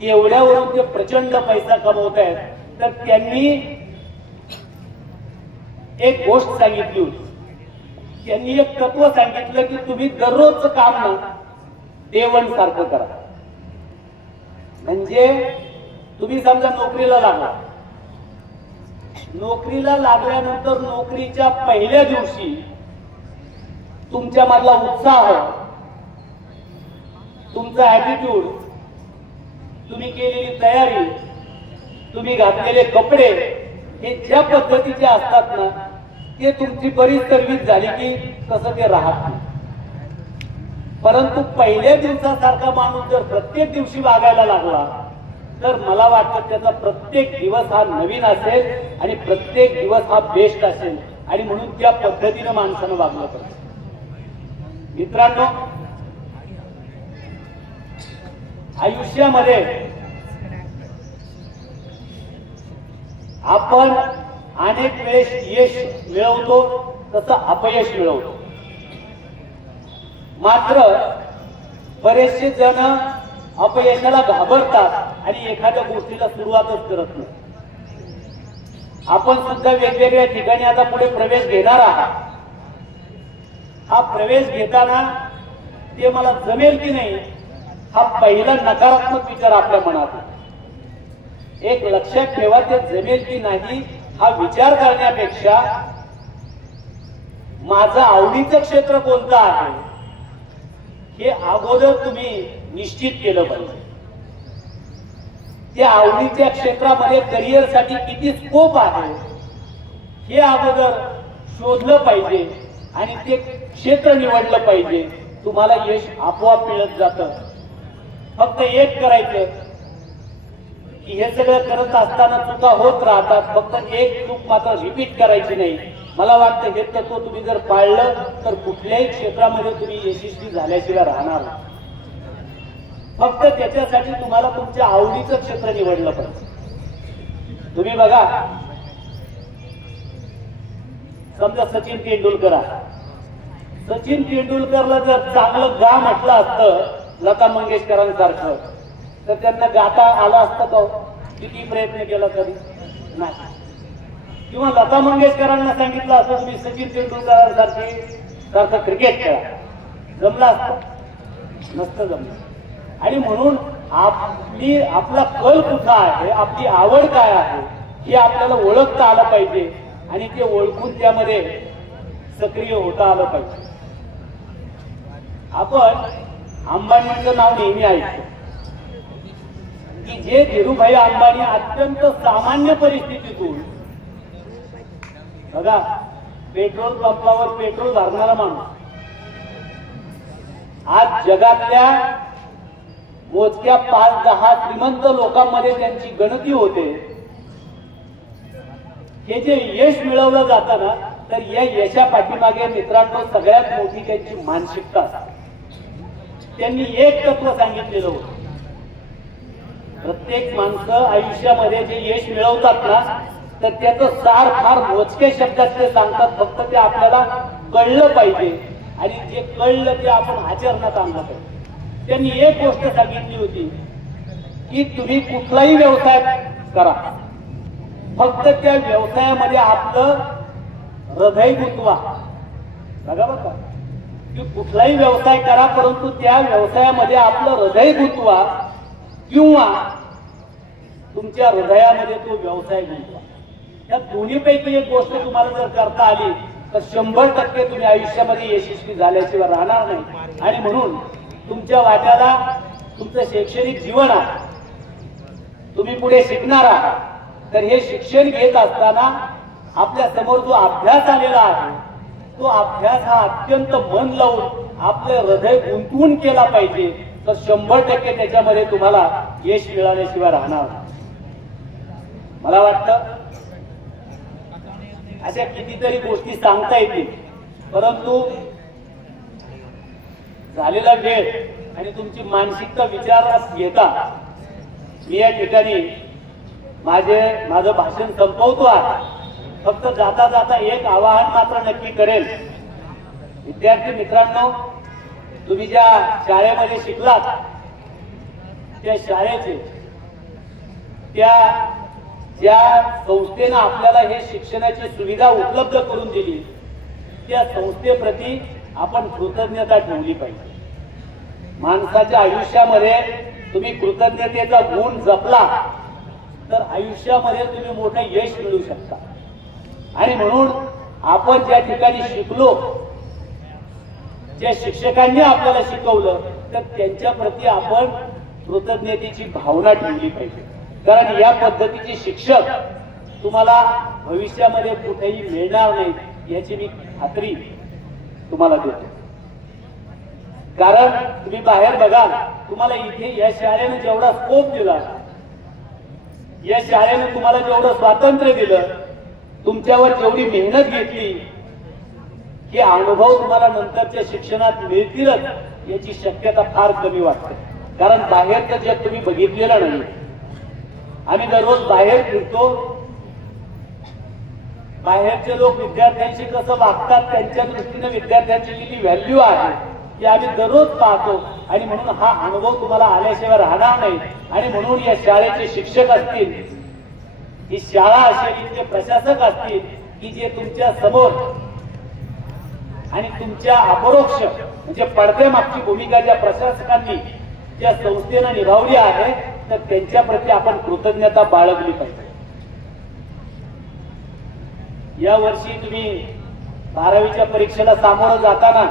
तेवढ्यावरून ते प्रचंड पैसा कमवत आहेत. तर त्यांनी एक गोष्ट सांगितली होती, त्यांनी एक तत्व सांगितलं की तुम्ही दररोजचं काम ना देवण सारखं करा. म्हणजे तुम्ही समजा नोकरीला लागला, नोकरीला लागल्यानंतर नोकरीच्या पहिल्या दिवशी तुमच्या मधला उत्साह, तुमचा ऍटिट्यूड, तुम्ही केलेली तयारी, तुम्ही घातलेले कपडे हे ज्या पद्धतीचे असतात ना, ते तुमची बरीच सर्व्हिस झाली की तसं ते राहत नाही. परंतु पहिल्या दिवसासारखा माणूस जर प्रत्येक दिवशी वागायला लागला तर मला वाटतं त्याचा प्रत्येक दिवस हा नवीन असेल आणि प्रत्येक दिवस हा बेस्ट असेल. आणि म्हणून त्या पद्धतीनं माणसानं वागलं पाहिजे. मित्रांनो, आयुष्यामध्ये आपण अनेक वेळेस यश मिळवतो, तसं अपयश मिळवतो. मात्र बरेचसे जण अपयशाला घाबरतात आणि एखाद्या गोष्टीला सुरुवातच करत नाही. आपण सुद्धा वेगवेगळ्या ठिकाणी आता पुढे प्रवेश घेणार आहात. हा प्रवेश घेताना ते मला जमेल की नाही हा पहिला नकारात्मक विचार आपल्या मनात. एक लक्षात ठेवा, ते जमेल की नाही हा विचार करण्यापेक्षा माझं आवडीचं क्षेत्र कोणतं आहे हे अगोदर तुम्ही निश्चित केलं पाहिजे. त्या आवडीच्या क्षेत्रामध्ये करिअरसाठी किती स्कोप आहे हे अगोदर शोधलं पाहिजे आणि ते क्षेत्र निवडलं पाहिजे. तुम्हाला यश आपोआप मिळत जातं. फक्त एक करायचं की हे सगळं करत असताना चुका होत राहतात, फक्त एक चूक मात्र रिपीट करायची नाही. मला वाटतं हे तत्व तुम्ही जर पाळलं तर कुठल्याही क्षेत्रामध्ये तुम्ही यशस्वी झाल्याशिवाय राहणार नाही. फक्त त्याच्यासाठी तुम्हाला तुमच्या आवडीचं क्षेत्र निवडलं पाहिजे. तुम्ही बघा, समजा सचिन तेंडुलकर आहे. सचिन तेंडुलकरला जर चांगलं गा म्हटलं असतं लता मंगेशकरांसारखं तर त्यांना गाता आलं असतं का? किती प्रयत्न केला कधी नाही. किंवा लता मंगेशकरांना सांगितलं असतं तुम्ही सचिन तेंडुलकरांसारखं क्रिकेट खेळा, जमलं असतं? नसतं जमलं. आणि म्हणून आपला कल कुठं आहे, आपली आवड काय आहे हे आपल्याला ओळखता आलं पाहिजे आणि ते ओळखून त्यामध्ये सक्रिय होता आलं पाहिजे. आपण अंबानींचं नाव नेहमी ऐकतो की जे धीरूभाई अंबानी अत्यंत सामान्य परिस्थितीतून बघा पेट्रोल पंपावर पेट्रोल भरणारा माणूस आज जगातल्या मोजक्या 5-10 श्रीमंत लोकांमध्ये त्यांची गणती होते. हे जे यश मिळवलं जातं ना, तर या यशा पाठीमागे मित्रांनो सगळ्यात मोठी त्यांची मानसिकता असते. त्यांनी एक तत्व सांगितलेलं होतं, प्रत्येक माणसं आयुष्यामध्ये जे यश मिळवतात ना, तर त्याचं सार फार मोजक्या शब्दात ते सांगतात. फक्त ते आपल्याला कळलं पाहिजे आणि जे कळलं ते आपण आचरणात आणलं पाहिजे. त्यांनी एक गोष्ट सांगितली होती की तुम्ही कुठलाही व्यवसाय करा, फक्त त्या व्यवसायामध्ये आपलं हृदय गुंतवा. बघा बघा, की कुठलाही व्यवसाय करा परंतु त्या व्यवसायामध्ये आपलं हृदय गुंतवा किंवा तुमच्या हृदयामध्ये तो व्यवसाय गुंतवा. या दोन्हीपैकी एक गोष्ट तुम्हाला जर करता आली तर 100% तुम्ही आयुष्यामध्ये यशस्वी झाल्याशिवाय राहणार नाही. आणि म्हणून तुमच्या वाट्याला तुमचं शैक्षणिक जीवन आहे, तुम्ही पुढे शिकणार आहात, तर हे शिक्षण घेत असताना आपल्या समोर जो अभ्यास आलेला आहे तो अभ्यास हा अत्यंत मन लावून आपलं हृदय गुंतवून केला पाहिजे. तर 100% त्याच्यामध्ये तुम्हाला यश मिळाल्याशिवाय राहणार. मला वाटतं अशा कितीतरी गोष्टी सांगता येतील, परंतु झालेला वेळ आणि तुमची मानसिकता विचारात घेता मी या ठिकाणी माझं भाषण संपवतो आहे. फक्त जाता जाता एक आवाहन मात्र नक्की करेल. विद्यार्थी मित्रांनो, तुम्ही ज्या शाळेमध्ये शिकलात त्या शाळेचे ज्या संस्थेनं आपल्याला हे शिक्षणाची सुविधा उपलब्ध करून दिली त्या संस्थेप्रती आपण कृतज्ञता ठेवली पाहिजे. माणसाच्या आयुष्यामध्ये तुम्ही कृतज्ञतेचा गुण जपला तर आयुष्यामध्ये तुम्ही मोठं यश मिळवू शकता. आणि म्हणून आपण ज्या ठिकाणी शिकलो, ज्या शिक्षकांनी आपल्याला शिकवलं, तर त्यांच्या प्रती आपण कृतज्ञतेची भावना ठेवली पाहिजे. कारण या पद्धतीचे शिक्षक तुम्हाला भविष्यामध्ये कुठेही मिळणार नाहीत याची मी खात्री तुम्हाला देतो. कारण तुम्ही बाहेर बघाल, तुम्हाला इथे या शाळेने जेवढा स्कोप दिला, या शाळेने तुम्हाला जेवढं स्वातंत्र्य दिलं, तुमच्यावर जेवढी मेहनत घेतली, हे अनुभव तुम्हाला नंतरच्या शिक्षणात मिळतीलच याची शक्यता फार कमी वाटते. कारण बाहेरचं जग तुम्ही बघितलेलं नाही. आम्ही दररोज बाहेर फिरतो, बाहेरचे लोक विद्यार्थ्यांशी कसं वागतात, त्यांच्या दृष्टीने विद्यार्थ्यांची जी व्हॅल्यू आहे ती आम्ही दररोज पाहतो. आणि म्हणून हा अनुभव तुम्हाला आल्याशिवाय राहणार नाही. आणि म्हणून या शाळेचे शिक्षक असतील, ही शाळा असेल, इथले प्रशासक असतील की जे तुमच्या समोर आणि तुमच्या अपरोक्ष म्हणजे पडद्यामागची भूमिका ज्या प्रशासकांनी ज्या संस्थेनं निभावली आहे, तर त्यांच्या प्रती आपण कृतज्ञता बाळगली पाहिजे. या वर्षी तुम्ही 12वीच्या परीक्षेला सामोरं जाताना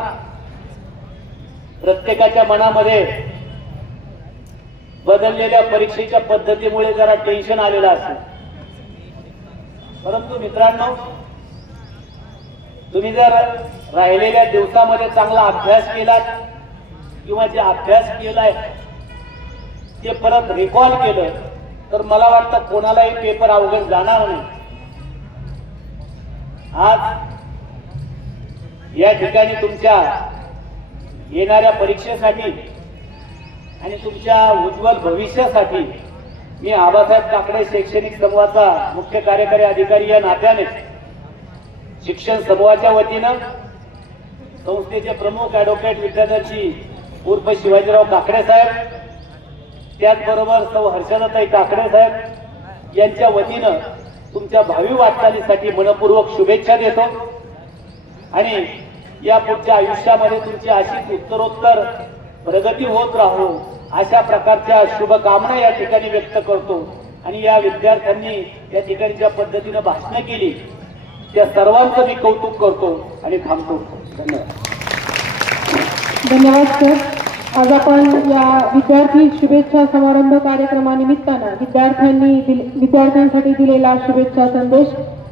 प्रत्येकाच्या मनामध्ये बदललेल्या परीक्षेच्या पद्धतीमुळे जरा टेन्शन आलेलं असेल. परंतु मित्रांनो, तुम्ही जर राहिलेल्या दिवसामध्ये चांगला अभ्यास केलात किंवा जे अभ्यास केलाय ते परत रिकॉल केलं तर मला वाटतं कोणालाही पेपर अवघड जाणार नाही. आज या ठिकाणी तुमच्या येणाऱ्या परीक्षेसाठी आणि तुमच्या उज्ज्वल भविष्यासाठी मी आबासाहेब काकडे शैक्षणिक समूहाचा मुख्य कार्यकारी अधिकारी या नात्याने शिक्षण समूहाच्या वतीनं संस्थेचे प्रमुख ऍडव्होकेट विद्याधरजी उर्फ शिवाजीराव काकडे साहेब, त्याचबरोबर सौ हर्षदाताई काकडे साहेब यांच्या वतीनं तुमच्या भावी वाटचालीसाठी मनपूर्वक शुभेच्छा देतो. आणि या पुढच्या आयुष्यामध्ये तुमची अशीच उत्तरोत्तर प्रगती होत राहो अशा प्रकारच्या शुभकामना या ठिकाणी व्यक्त करतो आणि या विद्यार्थ्यांनी या ठिकाणी ज्या पद्धतीनं भाषणं केली त्या सर्वांचं मी कौतुक करतो आणि थांबतो. धन्यवाद. धन्यवाद सर. आज आपण या विद्यार्थी शुभेच्छा समारंभ कार्यक्रमानिमित्तानं विद्यार्थ्यांसाठी दिलेला शुभेच्छा संदेश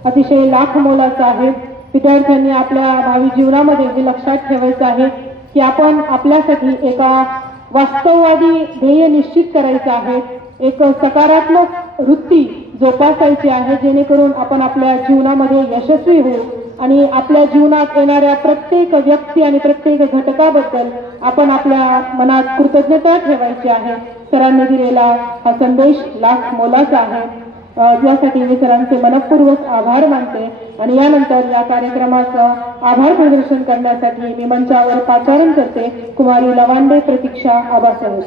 अतिशय लाख मोलाचा आहे. विद्यार्थ्यांनी आपल्या भावी जीवनामध्ये हे लक्षात ठेवायचं आहे की आपण आपल्यासाठी एका वास्तववादी ध्येय निश्चित करायचं आहे, एक सकारात्मक वृत्ती जोपासायची आहे, जेणेकरून आपण आपल्या जीवनामध्ये यशस्वी होऊ आणि आपल्या जीवनात येणाऱ्या प्रत्येक व्यक्ती आणि प्रत्येक घटकाबद्दल आपण आपल्या मनात कृतज्ञता ठेवायची आहे. सरांनी दिलेला हा संदेश लाख मोलाचा आहे. यासाठी मी सरांचे मनपूर्वक आभार मानते आणि यानंतर या कार्यक्रमाचं आभार प्रदर्शन करण्यासाठी मी मंचावर पाचारण करते कुमारी लवांडे प्रतीक्षा आबासाहेब.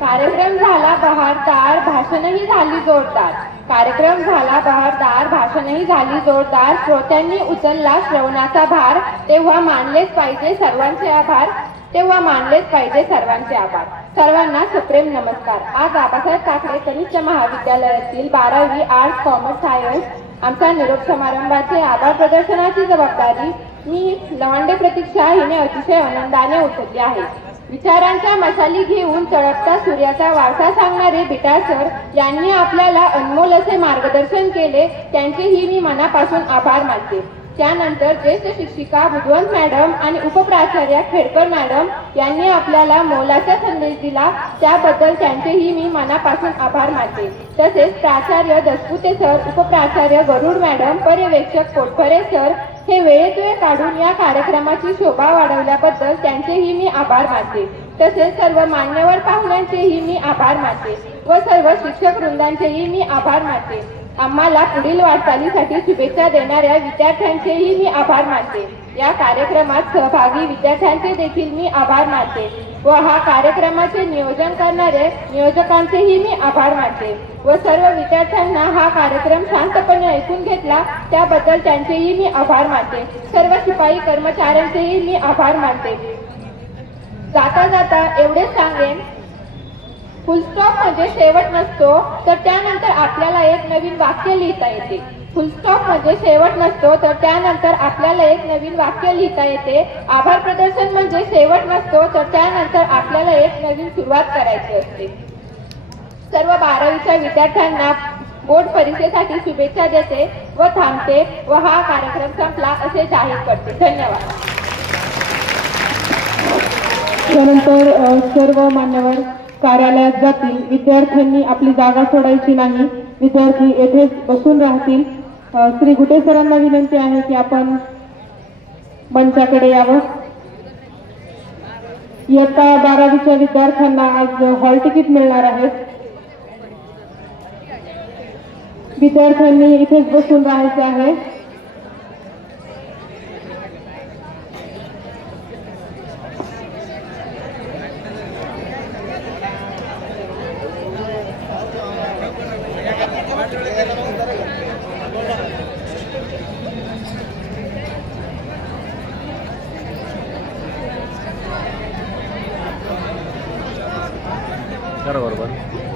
कार्यक्रम झाला बहारदार, भाषणही झाली जोरदार. कार्यक्रम झाला बहारदार, भाषणही झाली जोरदार. श्रोत्यांनी उचलला श्रवणाचा भार, तेव्हा मानलेच पाहिजे सर्वांचे आभार. सर्वांना सुप्रेम नमस्कार. आज आबासाहेब ठाकरे कनिष्ठ महाविद्यालयातील 12वी आर्ट्स कॉमर्स सायन्स आमच्या निरोप समारंभाचे आभार प्रदर्शनाची जबाबदारी मी लवांडे प्रतीक्षा हिने अतिशय आनंदाने उचलली आहे. विचारांच्या मशाली घेऊन चळकता सूर्याचा वारसा सांगणारे बिटाळ सर यांनी आपल्याला अनमोल असे मार्गदर्शन केले, त्यांचेही मी मनापासून आभार मानते. त्यानंतर ज्येष्ठ शिक्षिका बुधवंत मॅडम आणि उपप्राचार्य खेडकर मॅडम यांनी आपल्याला मोलाचा संदेश दिला, त्याबद्दल त्यांचेही मी मनापासून आभार मानते. तसेच प्राचार्य दसपुते सर, उपप्राचार्य गरुड मॅडम, पर्यवेक्षक पोटभरे सर हे वेळेत काढून या कार्यक्रमाची शोभा वाढवल्याबद्दल त्यांचेही मी आभार मानते. तसेच सर्व मान्यवर पाहुण्यांचेही मी आभार मानते व सर्व शिक्षक वृंदांचेही मी आभार मानते. आम्हाला पुढील वाटचालीसाठी शुभेच्छा देणाऱ्या विद्यार्थ्यांचेही मी आभार मानते. या कार्यक्रमात सहभागी विद्यार्थ्यांचे देखील मी आभार मानते व हा कार्यक्रमाचे नियोजन करणारे नियोजकांचेही मी आभार मानते व सर्व विद्यार्थ्यांना हा कार्यक्रम शांतपणे ऐकून घेतला त्याबद्दल त्यांचेही मी आभार मानते. सर्व शिपाई कर्मचाऱ्यांचेही मी आभार मानते. जाता जाता एवढेच सांगेन, फुलस्टॉप म्हणजे शेवट नसतो, तर त्यानंतर आपल्याला एक नवीन वाक्य लिहिता येते. फुलस्टॉप म्हणजे शेवट नसतो, तर त्यानंतर आपल्याला एक नवीन वाक्य लिहिता येते. आभार प्रदर्शन म्हणजे शेवट नसतो, तर त्यानंतर आपल्याला एक नवीन सुरुवात करायची असते. सर्व 12वीच्या विद्यार्थ्यांना बोर्ड परीक्षेसाठी शुभेच्छा देते व थांबते व हा कार्यक्रम संपला असे जाहीर करते. धन्यवाद. त्यानंतर सर्व मान्यवर कार्यालयात जातील. विद्यार्थ्यांनी आपली जागा सोडायची नाही, विद्यार्थी येथेच बसून राहतील. श्री गुटे सरांना विनंती आहे की आपण मंचाकडे यावं. इयत्ता 12वीच्या विद्यार्थ्यांना आज हॉल तिकीट मिळणार आहेत. विद्यार्थ्यांनी इथेच बसून राहायचे आहे. बरोबर.